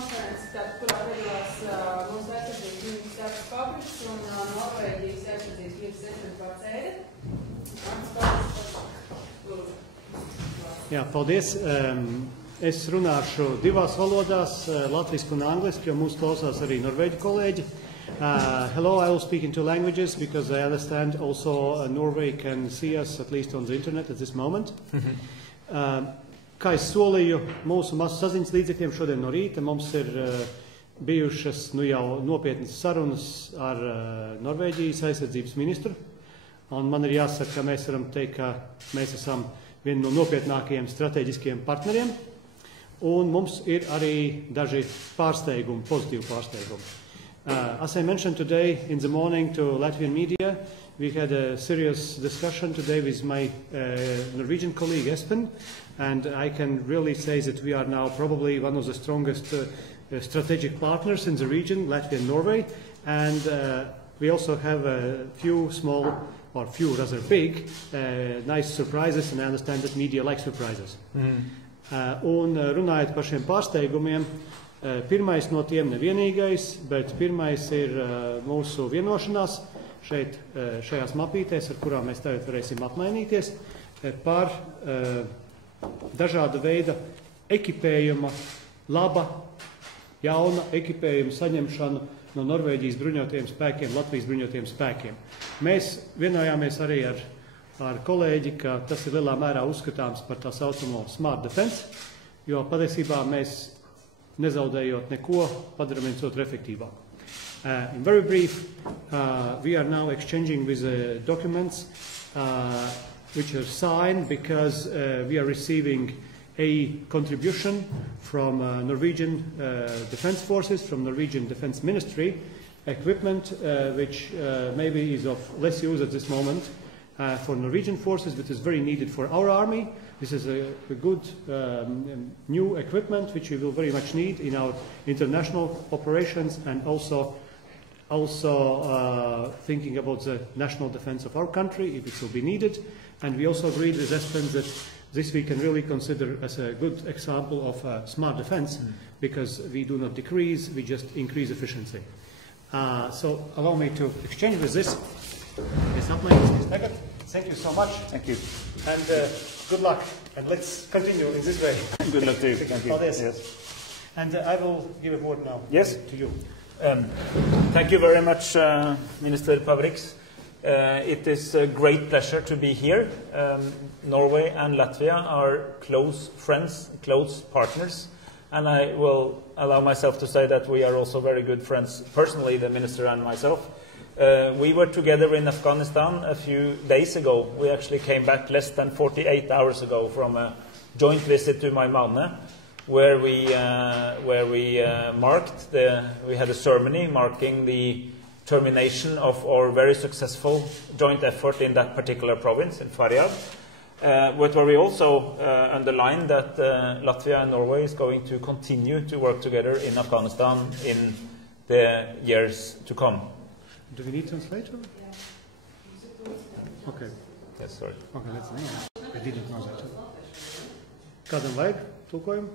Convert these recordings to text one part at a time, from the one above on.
konferences, kurā piedalās mūsu aizsardzības ministrs Artis Pabriks un Norvēģijas aizsardzības ministrs Espen Barth Eide. Artis Pabriks, lūdzu. Jā, paldies. Es runāšu divās valodās, latviski un angliski, jo mūs klausās arī norvēģu kolēģi. Hello, I will speak in two languages because I understand also Norway can see us at least on the internet at this moment. Kā es solīju mūsu masu saziņas līdzekļiem šodien no rīta, mums ir bijušas jau nopietnas sarunas ar Norvēģijas aizsardzības ministru. Un man ir jāsaka, ka mēs varam teikt, ka mēs esam vieni no nopietnākajiem strateģiskiem partneriem. Un mums ir arī daži pārsteigumi, pozitīvi pārsteigumi. As I mentioned today in the morning to Latvian media, we had a serious discussion today with my Norwegian colleague Espen, and I can really say that we are now probably one of the strongest strategic partners in the region, Latvia and Norway, and we also have a few small, or few rather big, nice surprises, and I understand that media like surprises. Un runājot par šiem pārsteigumiem, pirmais no tiem nevienīgais, bet pirmais ir mūsu vienošanās šeit, šajās mapītēs, ar kurām mēs tagad varēsim apmainīties, par dažāda veida ekipējuma, laba, jauna ekipējuma saņemšanu no Norvēģijas bruņotajiem spēkiem, Latvijas bruņotajiem spēkiem. Mēs vienojāmies arī ar kolēģi, ka tas ir lielā mērā uzskatāms par tā saucamo smart defense, jo patiesībā mēs nezaudējot neko, padaram viens otru efektīvāk. In very brief, we are now exchanging with documents which are signed because we are receiving a contribution from Norwegian Defence Forces, from Norwegian Defence Ministry, equipment which maybe is of less use at this moment for Norwegian forces, but is very needed for our army. This is a good new equipment which we will very much need in our international operations, and also thinking about the national defense of our country if it will be needed. And we also agreed with Espen that this we can really consider as a good example of smart defense, because we do not decrease, we just increase efficiency. So allow me to exchange with this. Thank you so much. Thank you. And good luck. And let's continue in this way. Good luck to you. Thank you. Yes. And I will give a word now to you. Thank you very much, Minister Pabriks. It is a great pleasure to be here. Norway and Latvia are close friends, close partners, and I will allow myself to say that we are also very good friends, personally, the Minister and myself. We were together in Afghanistan a few days ago. We actually came back less than 48 hours ago from a joint visit to Meimanas, where we we had a ceremony marking the termination of our very successful joint effort in that particular province, in Faryab, where we also underlined that Latvia and Norway is going to continue to work together in Afghanistan in the years to come. Do we need translator? Okay. Yes, sorry. Okay, let's know. I didn't know that. Kādam vajag tulkojumu?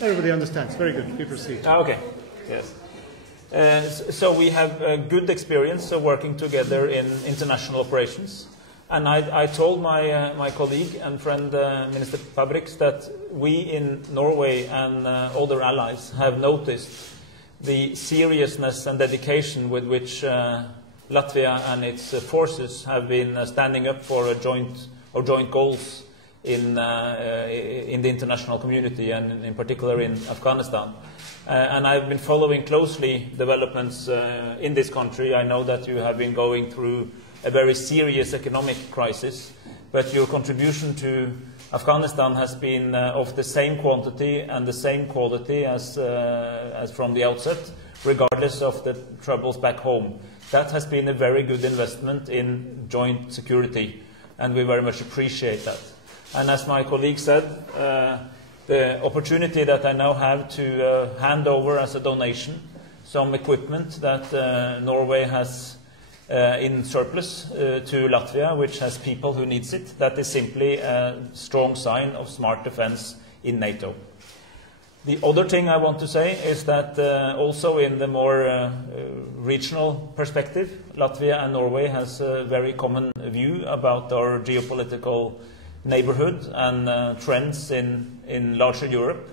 Everybody understands. Very good. We proceed. Okay. Yes. So we have a good experience of working together in international operations. And I told my colleague and friend, Minister Pabriks, that we in Norway and other allies have noticed the seriousness and dedication with which Latvia and its forces have been standing up for joint goals in the international community, and in particular in Afghanistan. And I've been following closely developments in this country. I know that you have been going through a very serious economic crisis, but your contribution to Afghanistan has been of the same quantity and the same quality as from the outset, regardless of the troubles back home. That has been a very good investment in joint security, and we very much appreciate that. And as my colleague said, the opportunity that I now have to hand over as a donation some equipment that Norway has in surplus to Latvia, which has people who needs it, that is simply a strong sign of smart defense in NATO. The other thing I want to say is that also in the more regional perspective, Latvia and Norway has a very common view about our geopolitical neighborhood and trends in larger Europe.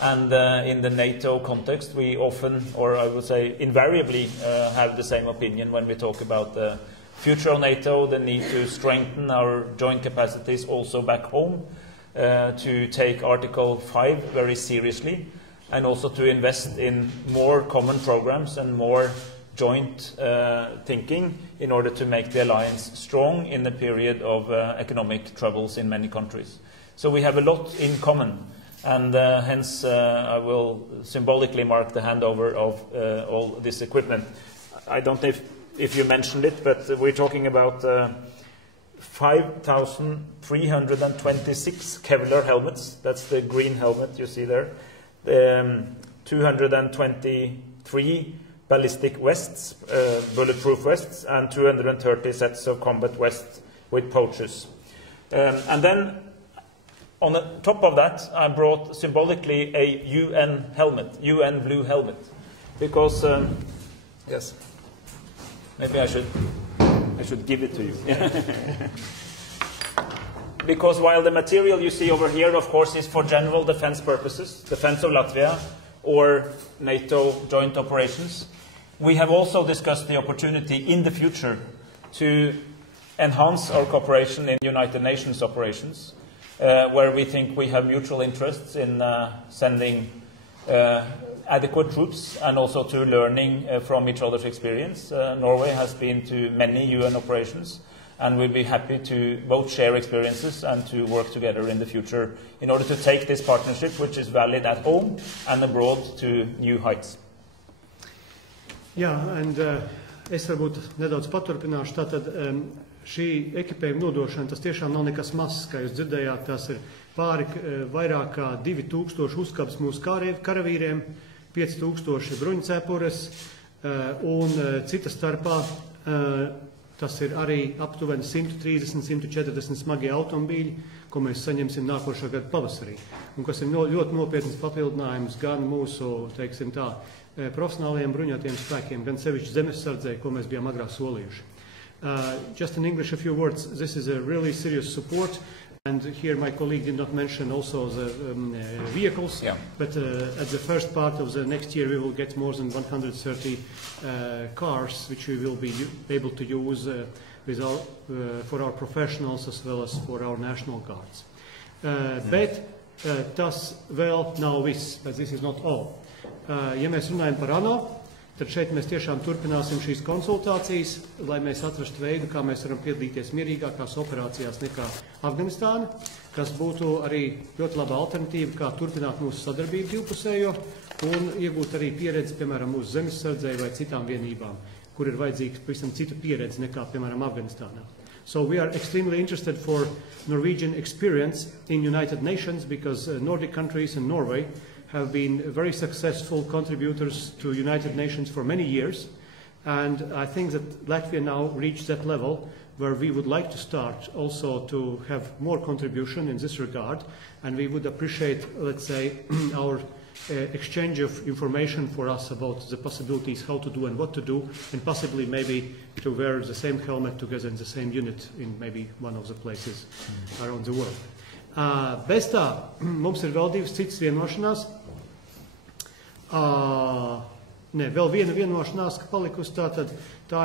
And in the NATO context, we often, or I would say invariably, have the same opinion when we talk about the future of NATO, the need to strengthen our joint capacities also back home, to take Article 5 very seriously, and also to invest in more common programs and more joint thinking in order to make the alliance strong in the period of economic troubles in many countries. So we have a lot in common, and hence I will symbolically mark the handover of all this equipment. I don't know if you mentioned it, but we're talking about 5,326 Kevlar helmets. That's the green helmet you see there. 223 ballistic vests, bulletproof vests, and 230 sets of combat vests with pouches. And then on the top of that, I brought symbolically a UN helmet, UN blue helmet, because yes, maybe I should give it to you. Because while the material you see over here, of course, is for general defense purposes, defense of Latvia or NATO joint operations, we have also discussed the opportunity in the future to enhance our cooperation in United Nations operations, where we think we have mutual interests in sending adequate troops and also to learning from each other's experience. Norway has been to many UN operations, and we'll be happy to both share experiences and to work together in the future in order to take this partnership, which is valid at home and abroad, to new heights. Jā, and es varbūt nedaudz paturpināšu. Tātad šī ekipējuma nodošana, tas tiešām nav nekas mazs, kā jūs dzirdējāt. Tas ir vairāk kā 2000 uzkabas mūsu karavīriem, 5000 bruņocepures, un cita starpā tas ir arī aptuveni 130–140 smagie automobīļi, ko mēs saņemsim nākošā gada pavasarī. Un kas ir ļoti nopietnas papildinājums gan mūsu, teiksim tā, profesionālajiem bruņotajiem spēkiem, gan sevišķi zemesardzei, ko mēs bijām agrāk solījuši. Just in English a few words, this is a really serious support. And here my colleague did not mention also the vehicles, yeah. But at the first part of the next year we will get more than 130 cars, which we will be able to use for our professionals as well as for our national guards. Bet tas vēl nav viss, but this is not all. Ja mēs runājam par ANO, tad šeit mēs tiešām turpināsim šīs konsultācijas, lai mēs atrastu veidu, kā mēs varam piedalīties mierīgākās operācijās nekā Afganistāna, kas būtu arī ļoti laba alternatīva, kā turpināt mūsu sadarbību divpusējo un iegūt arī pieredzi, piemēram, mūsu zemesardzei vai citām vienībām, kur ir vajadzīgs pavisam cita pieredze nekā, piemēram, Afganistānā. So we are extremely interested for Norwegian experience in United Nations, because Nordic countries and Norway have been very successful contributors to United Nations for many years, and I think that Latvia now reached that level where we would like to start also to have more contribution in this regard, and we would appreciate, let's say, our exchange of information for us about the possibilities, how to do and what to do, and possibly maybe to wear the same helmet together in the same unit in maybe one of the places around the world. Bez tā, mums ir vēl divas citas vienošanās. Vēl viena vienošanās, ka palikusi tā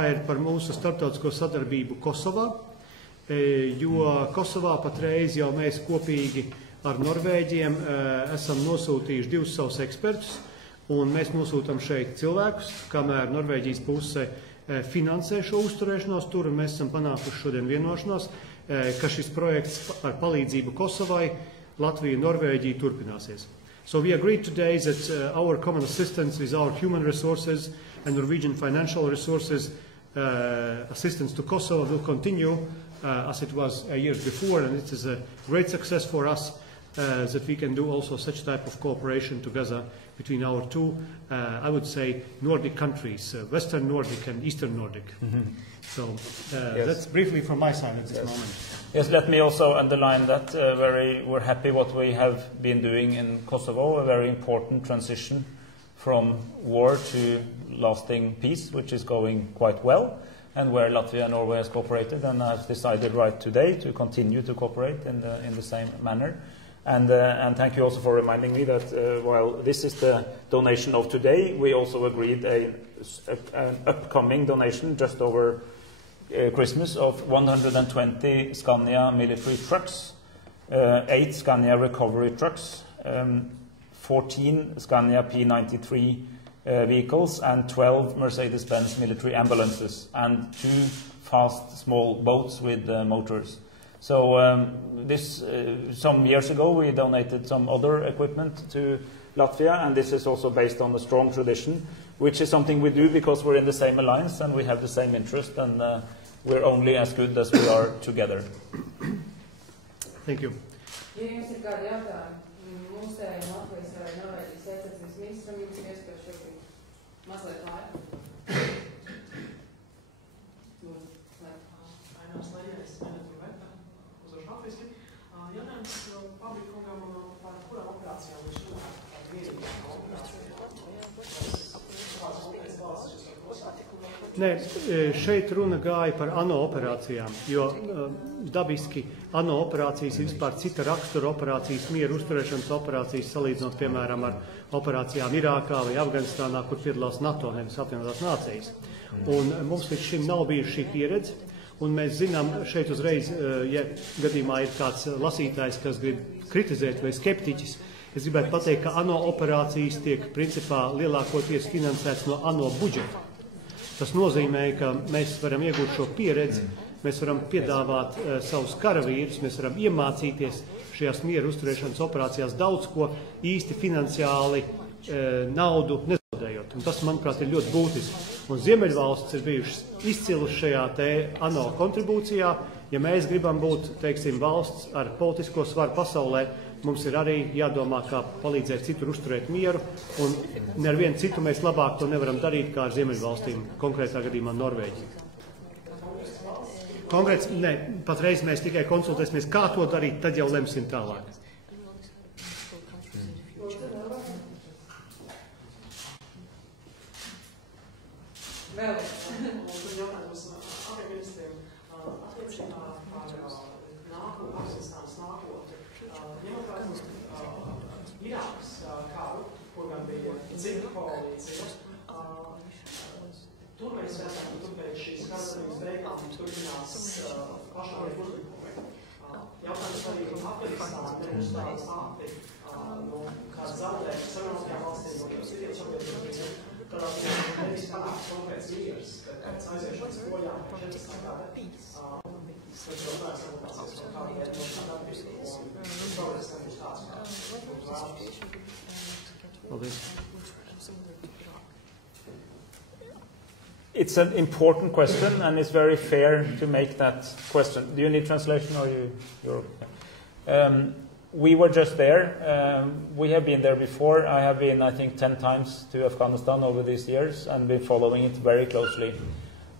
ir par mūsu starptautisko sadarbību Kosovā, jo Kosovā patreiz jau mēs kopīgi ar Norvēģiem esam nosūtījuši divus savus ekspertus, un mēs nosūtam šeit cilvēkus, kamēr Norvēģijas puse finansē šo uzturēšanos tur, un mēs esam panākuši šodien vienošanos, ka šis projekts ar palīdzību Kosovai, Latvija un Norvēģija turpināsies. So we agreed today that our common assistance with our human resources and Norwegian financial resources assistance to Kosovo will continue as it was years before, and it is a great success for us. that we can do also such type of cooperation together between our two, I would say, Nordic countries, Western Nordic and Eastern Nordic. So that's briefly from my side at this moment. Yes, let me also underline that we're happy what we have been doing in Kosovo, a very important transition from war to lasting peace, which is going quite well, and where Latvia and Norway has cooperated, and have decided right today to continue to cooperate in the same manner. And thank you also for reminding me that while this is the donation of today, we also agreed an upcoming donation just over Christmas of 120 Scania military trucks, 8 Scania recovery trucks, 14 Scania P93 vehicles, and 12 Mercedes-Benz military ambulances, and 2 fast small boats with motors. So some years ago we donated some other equipment to Latvia, and this is also based on a strong tradition, which is something we do because we're in the same alliance and we have the same interest, and we're only as good as we are together. Thank you. Ja jums ir kādi jautājumi mūsējiem Latvijas vai Norvēģijas aizsardzības ministram, jums ir iespēja šobrīd mazliet laika. Jautājums Pabrikungam par kurām operācijām viņš runāja, par vienīgām operācijām. Nē, šeit runa gāja par ANO operācijām, jo dabiski ANO operācijas ir vispār cita rakstura operācijas, mieru uzturēšanas operācijas, salīdzinot, piemēram, ar operācijām Irākā vai Afganistānā, kur piedalās NATO, nevis apvienotās nācijas. Un mums līdz šim nav bijusi šī pieredze. Un mēs zinām, šeit uzreiz, ja gadījumā ir kāds lasītājs, kas grib kritizēt vai skeptiķis, es gribētu pateikt, ka ANO operācijas tiek principā lielākoties finansēts no ANO budžeta. Tas nozīmē, ka mēs varam iegūt šo pieredzi, mēs varam piedāvāt savus karavīrus, mēs varam iemācīties šajās mieru uzturēšanas operācijās daudz ko īsti finansiāli naudu nezaudējot. Un tas, manuprāt, ir ļoti būtiski. Un Ziemeļvalstis ir bijušas izciluši šajā te ANO kontribūcijā. Ja mēs gribam būt, teiksim, valsts ar politisko svaru pasaulē, mums ir arī jādomā, kā palīdzēt citur uzturēt mieru, un nevienu citu mēs labāk to nevaram darīt, kā ar Ziemeļvalstīm, konkrētā gadījumā Norvēģija. Konkrēts, ne, patreiz mēs tikai konsultēsimies, kā to darīt, tad jau lemsim tālāk. Vēl. Jautājums abiem ministriem attiecībā par Afganistānas nākotni. Ņemot vērā Irākas karu, kur gan bija cita koalīcija, tur mēs redzam, ka tur pēc šīs karadarbības beigām turpinās pašnāvnieku uzlikumi. Jautājums arī par Afganistānu neuzstādās ātri, kāds zaudē Savienotajām valstīm, no citiem sabiedrībiem. Tādā nevis panāks konkrēts mieras, pēc aiziešanas bojā, 14 gadi. Tas jau vairs nebūtāsies no kāda veida no šāda atbīsta, un progress nebūs tāds, Paldies. It's an important question, and it's very fair to make that question. Do you need translation, or you're... We were just there. We have been there before. I have been, I think, 10 times to Afghanistan over these years and been following it very closely.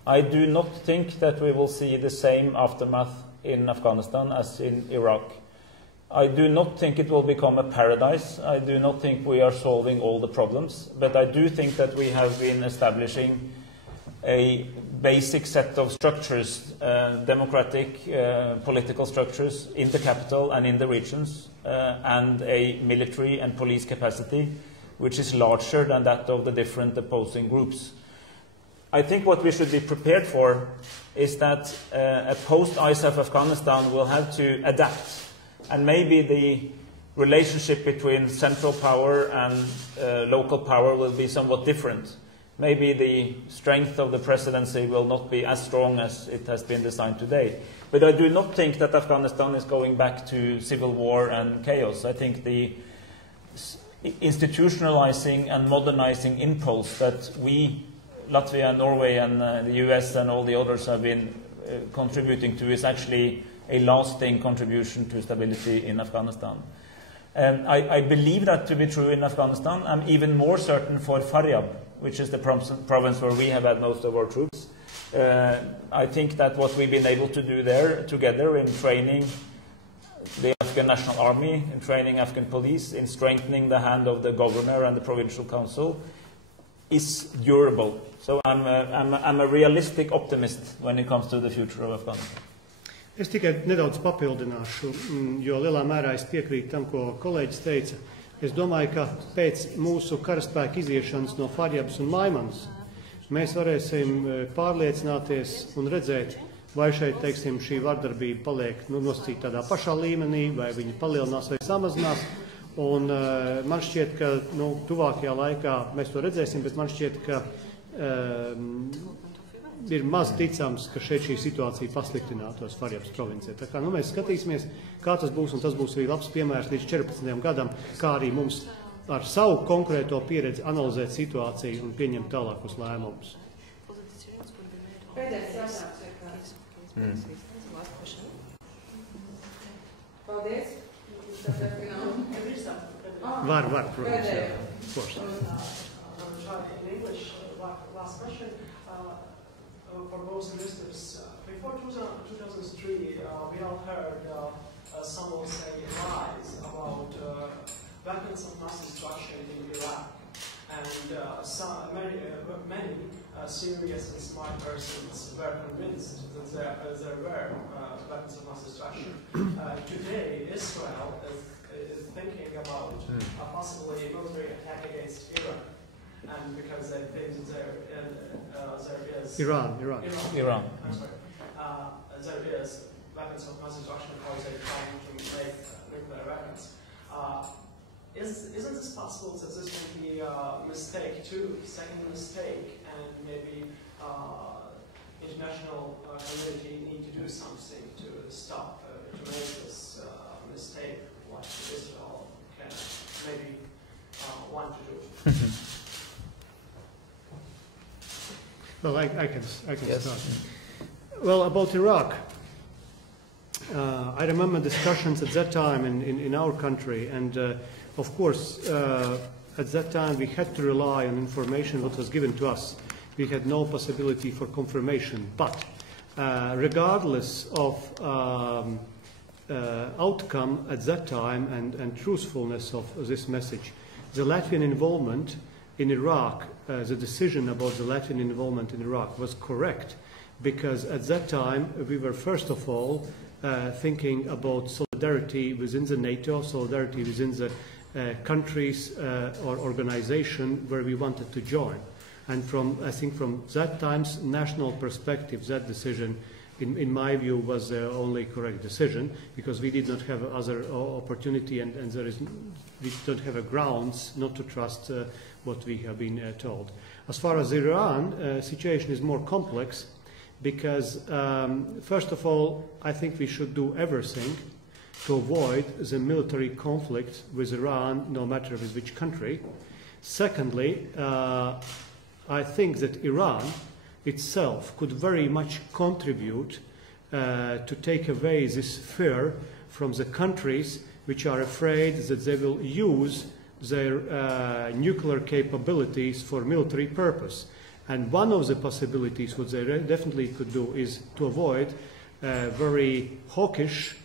I do not think that we will see the same aftermath in Afghanistan as in Iraq. I do not think it will become a paradise. I do not think we are solving all the problems. But I do think that we have been establishing a basic set of structures, democratic political structures in the capital and in the regions, and a military and police capacity which is larger than that of the different opposing groups. I think what we should be prepared for is that a post-ISAF Afghanistan will have to adapt, and maybe the relationship between central power and local power will be somewhat different. Maybe the strength of the presidency will not be as strong as it has been designed today. But I do not think that Afghanistan is going back to civil war and chaos. I think the institutionalizing and modernizing impulse that we, Latvia, Norway, and the US and all the others have been contributing to is actually a lasting contribution to stability in Afghanistan. I believe that to be true in Afghanistan. I'm even more certain for Faryab, which is the province where we have had most of our troops. I think that what we've been able to do there together in training the Afghan National Army, in training Afghan police, in strengthening the hand of the governor and the provincial council is durable. So I'm a realistic optimist when it comes to the future of Afghanistan. Es tikai nedaudz papildināšu, jo lielā mērā es piekrītu tam, ko kolēģis teica. Es domāju, ka pēc mūsu karaspēka iziešanas no Faryabas un Meimanas mēs varēsim pārliecināties un redzēt, vai šeit, teiksim, šī vardarbība paliek nosacīta tādā pašā līmenī, vai viņa palielinās vai samazinās. Un man šķiet, ka tuvākajā laikā mēs to redzēsim, bet man šķiet, ka ir maz ticams, ka šeit šī situācija pasliktinātos Faryabas provincijā. Tā kā mēs skatīsimies, kā tas būs, un tas būs arī labs piemērs līdz 14. gadam, kā arī mums ar savu konkrēto pieredzi analizēt situāciju un pieņemt tālākus lēmumus. Pēdējais jautājums ir kāds. Paldies. Var, protams, jā. Last question. For most ministers, before 2003, we all heard someone say lies about weapons of mass destruction in Iraq. And many serious and smart persons were convinced that there were weapons of mass destruction. Today, Israel is thinking about a possibly military attack against Iran. And because they think there is Iran. I'm sorry. There is weapons of mass destruction because they trying to make nuclear weapons. Isn't this possible that this can be a mistake too, second mistake, and maybe international community need to do something to stop to make this mistake, what Israel can maybe want to do? Well, I can Yes. start. Well, about Iraq, I remember discussions at that time in our country, and of course, at that time we had to rely on information that was given to us. We had no possibility for confirmation, but regardless of outcome at that time and truthfulness of this message, the Latvian involvement in Iraq, the decision about the Latvian involvement in Iraq was correct, because at that time we were first of all thinking about solidarity within the NATO, solidarity within the countries or organization where we wanted to join. And I think from that time's national perspective, that decision, in my view, was the only correct decision, because we did not have other opportunity, and we don't have a grounds not to trust what we have been told. As far as Iran, situation is more complex, because first of all, I think we should do everything to avoid the military conflict with Iran, no matter with which country. Secondly, I think that Iran itself could very much contribute to take away this fear from the countries which are afraid that they will use their nuclear capabilities for military purpose. And one of the possibilities what they definitely could do is to avoid very hawkish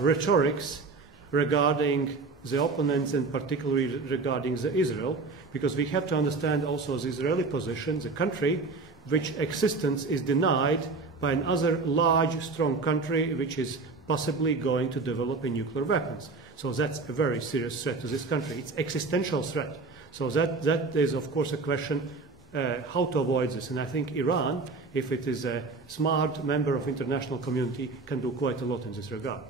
rhetorics regarding the opponents, and particularly regarding Israel, because we have to understand also the Israeli position, the country which existence is denied by another large, strong country which is possibly going to develop nuclear weapons. So that's a very serious threat to this country. It's existential threat. So that is, of course, a question how to avoid this. And I think Iran, if it is a smart member of international community, can do quite a lot in this regard.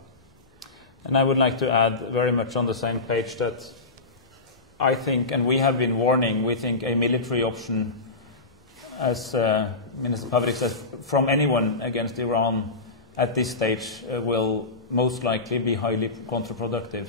And I would like to add very much on the same page that I think, and we have been warning, we think a military option, as Minister Pabriks says, from anyone against Iran at this stage will most likely be highly counterproductive.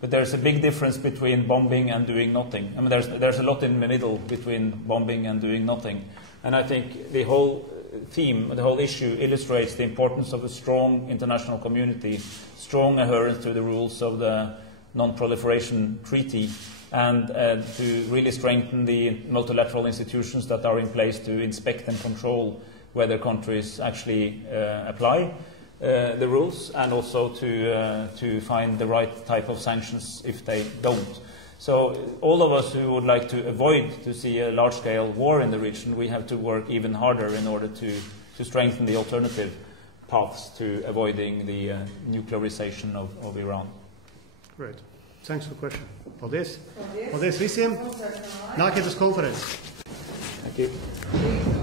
But there's a big difference between bombing and doing nothing. I mean, there's a lot in the middle between bombing and doing nothing. And I think the whole theme, the whole issue illustrates the importance of a strong international community, strong adherence to the rules of the non-proliferation treaty, and to really strengthen the multilateral institutions that are in place to inspect and control whether countries actually apply the rules, and also to find the right type of sanctions if they don't. So all of us who would like to avoid to see a large-scale war in the region, we have to work even harder in order to strengthen the alternative paths to avoiding the nuclearization of Iran. Great. Thanks for the question. Paldies. Paldies visiem. Nākiet uz konferenci. Thank you.